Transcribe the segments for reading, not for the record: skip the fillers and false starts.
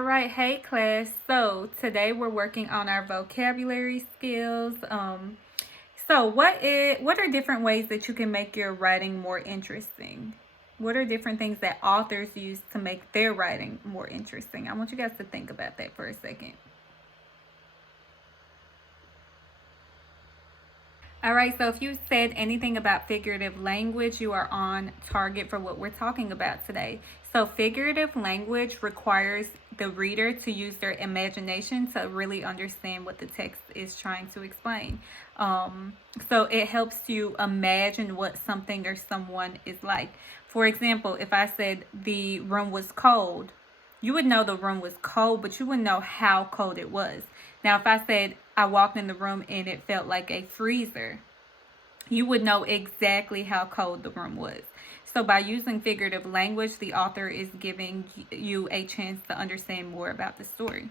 All right, hey class. So today we're working on our vocabulary skills. What are different ways that you can make your writing more interesting? What are different things that authors use to make their writing more interesting? I want you guys to think about that for a second. All right, so if you said anything about figurative language, you are on target for what we're talking about today. So, figurative language requires the reader to use their imagination to really understand what the text is trying to explain. So, it helps you imagine what something or someone is like. For example, if I said the room was cold, you would know the room was cold, but you wouldn't know how cold it was. Now, if I said I walked in the room and it felt like a freezer, you would know exactly how cold the room was. So, by using figurative language, the author is giving you a chance to understand more about the story.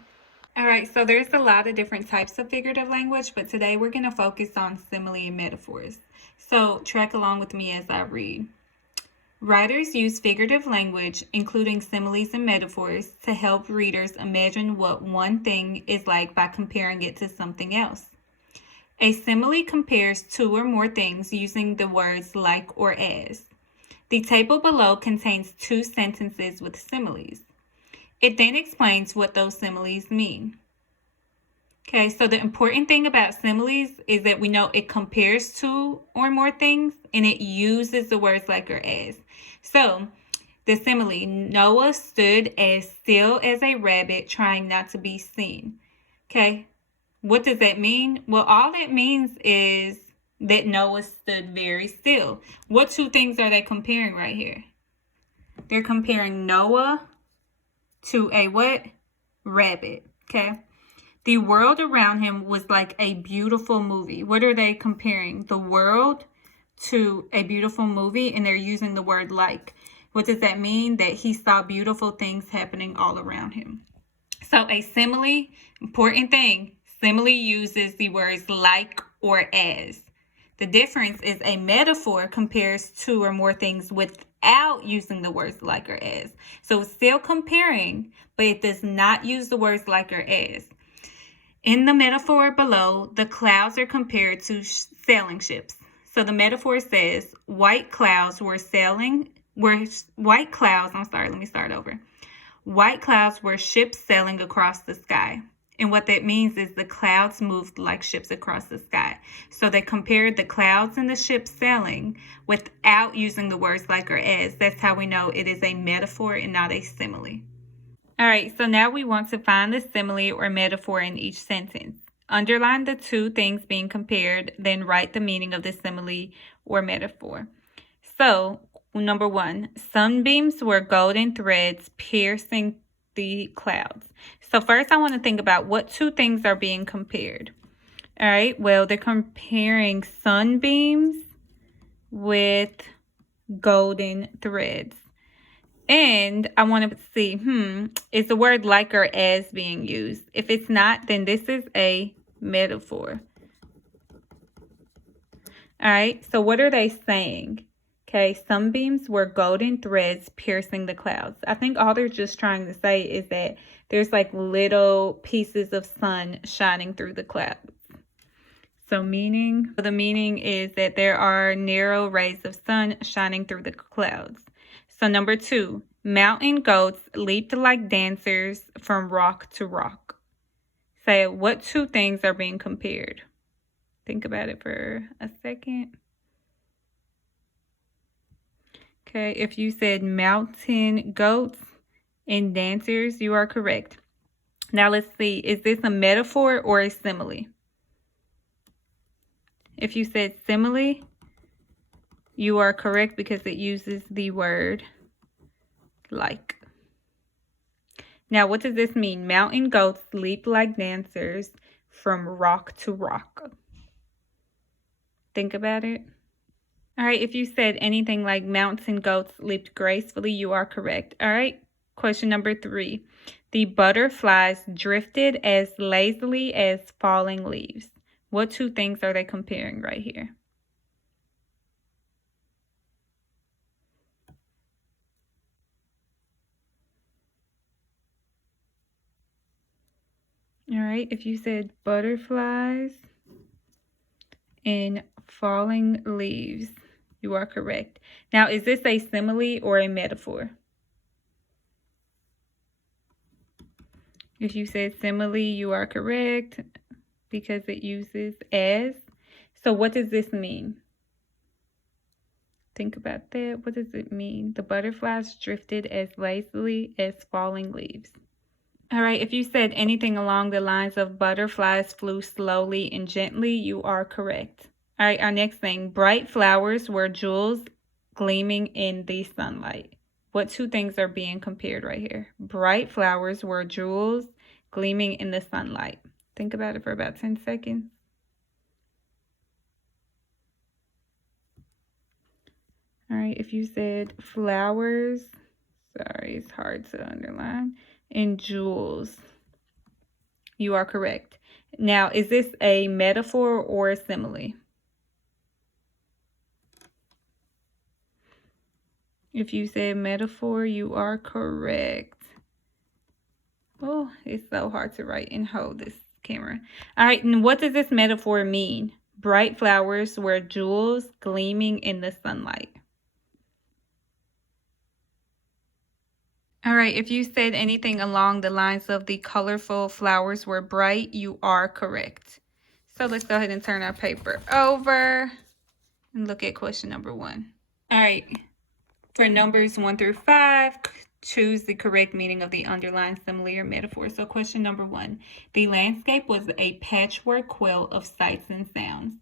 All right, so there's a lot of different types of figurative language, but today we're going to focus on simile and metaphors. So, track along with me as I read. Writers use figurative language, including similes and metaphors, to help readers imagine what one thing is like by comparing it to something else. A simile compares two or more things using the words like or as. The table below contains two sentences with similes. It then explains what those similes mean. Okay, so the important thing about similes is that we know it compares two or more things and it uses the words like or as. So, the simile, Noah stood as still as a rabbit trying not to be seen. Okay, what does that mean? Well, all that means is that Noah stood very still. What two things are they comparing right here? They're comparing Noah to a what? Rabbit. Okay. The world around him was like a beautiful movie. What are they comparing? The world to a beautiful movie, and they're using the word like. What does that mean? That he saw beautiful things happening all around him. So a simile, important thing, simile uses the words like or as. The difference is a metaphor compares two or more things without using the words like or as. So it's still comparing, but it does not use the words like or as. In the metaphor below, the clouds are compared to sailing ships. So the metaphor says white clouds were White clouds were ships sailing across the sky. And what that means is the clouds moved like ships across the sky. So they compared the clouds and the ships sailing without using the words like or as. That's how we know it is a metaphor and not a simile. All right, so now we want to find the simile or metaphor in each sentence. Underline the two things being compared, then write the meaning of the simile or metaphor. So, number one, sunbeams were golden threads piercing the clouds. So first I want to think about what two things are being compared. All right, well, they're comparing sunbeams with golden threads. And I want to see, is the word like or as being used? If it's not, then this is a metaphor. All right, so what are they saying? Okay, sunbeams were golden threads piercing the clouds. I think all they're just trying to say is that there's like little pieces of sun shining through the clouds. So the meaning is that there are narrow rays of sun shining through the clouds. So number two, mountain goats leaped like dancers from rock to rock. Say, what two things are being compared? Think about it for a second. Okay, if you said mountain goats and dancers, you are correct. Now let's see, is this a metaphor or a simile? If you said simile, you are correct because it uses the word like. Now, what does this mean? Mountain goats leap like dancers from rock to rock. Think about it. All right, if you said anything like mountain goats leaped gracefully, you are correct. All right, question number three. The butterflies drifted as lazily as falling leaves. What two things are they comparing right here? All right, if you said butterflies and falling leaves, you are correct. Now, is this a simile or a metaphor? If you said simile, you are correct because it uses as. So what does this mean? Think about that. What does it mean? The butterflies drifted as lazily as falling leaves. All right, if you said anything along the lines of butterflies flew slowly and gently, you are correct. All right, our next thing, bright flowers were jewels gleaming in the sunlight. What two things are being compared right here? Bright flowers were jewels gleaming in the sunlight. Think about it for about 10 seconds. All right, if you said flowers, sorry, it's hard to underline, and jewels, you are correct. Now, is this a metaphor or a simile? If you said metaphor, you are correct. Oh, it's so hard to write and hold this camera. All right, and what does this metaphor mean? Bright flowers were jewels gleaming in the sunlight. All right, if you said anything along the lines of the colorful flowers were bright, you are correct. So let's go ahead and turn our paper over and look at question number 1. All right, for numbers 1 through 5, choose the correct meaning of the underlined simile or metaphor. So question number 1, the landscape was a patchwork quilt of sights and sounds.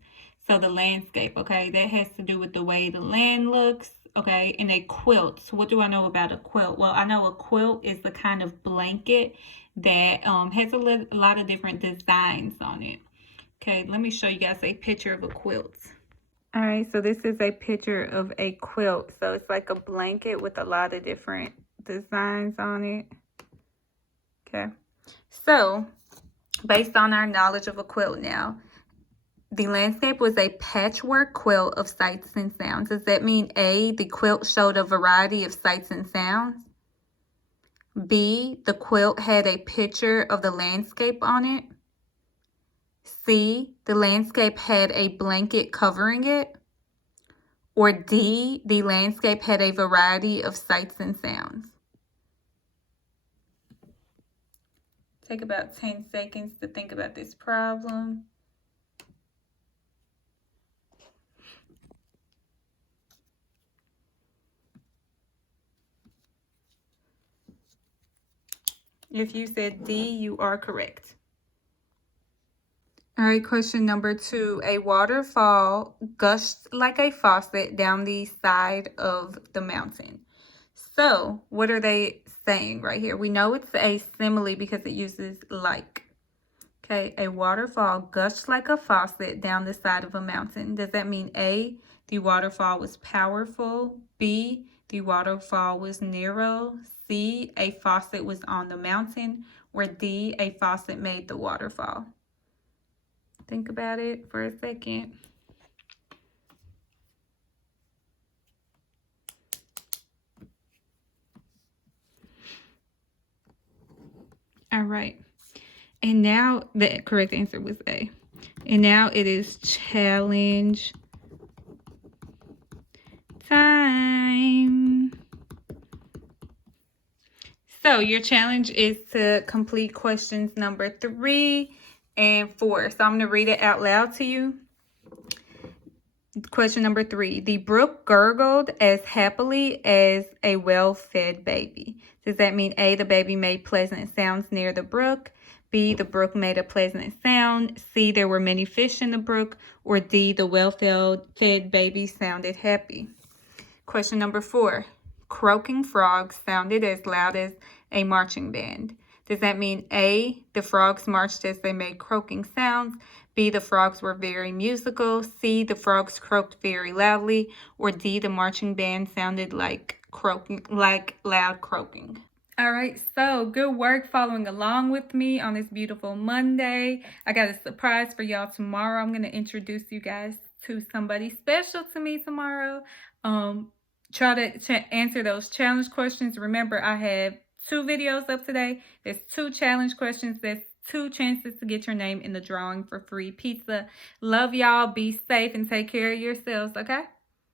So the landscape, okay, that has to do with the way the land looks. Okay, and a quilt. So what do I know about a quilt? Well, I know a quilt is the kind of blanket that has a lot of different designs on it. Okay, let me show you guys a picture of a quilt. All right, so this is a picture of a quilt. So it's like a blanket with a lot of different designs on it. Okay, so based on our knowledge of a quilt now, the landscape was a patchwork quilt of sights and sounds. Does that mean A, the quilt showed a variety of sights and sounds? B, the quilt had a picture of the landscape on it? C, the landscape had a blanket covering it? Or D, the landscape had a variety of sights and sounds? Take about 10 seconds to think about this problem. If you said D, you are correct. All right, question number 2. A waterfall gushed like a faucet down the side of the mountain. So, what are they saying right here? We know it's a simile because it uses like. Okay, a waterfall gushed like a faucet down the side of a mountain. Does that mean A, the waterfall was powerful? B, the waterfall was narrow? C, a faucet was on the mountain? Or D, a faucet made the waterfall? Think about it for a second. All right. And now the correct answer was A. And now it is challenge time. So your challenge is to complete questions number 3 and 4. So I'm going to read it out loud to you. Question number 3. The brook gurgled as happily as a well-fed baby. Does that mean A, the baby made pleasant sounds near the brook? B, the brook made a pleasant sound? C, there were many fish in the brook? Or D, the well-fed baby sounded happy? Question number 4. Croaking frogs sounded as loud as a marching band. Does that mean A, the frogs marched as they made croaking sounds? B, the frogs were very musical? C, the frogs croaked very loudly? Or D, the marching band sounded like croaking, like loud croaking? All right, so good work following along with me on this beautiful Monday. I got a surprise for y'all tomorrow. I'm going to introduce you guys to somebody special to me tomorrow. Try to answer those challenge questions. Remember, I have 2 videos up today. There's 2 challenge questions that's 2 chances to get your name in the drawing for free pizza. Love y'all. Be safe and take care of yourselves, okay?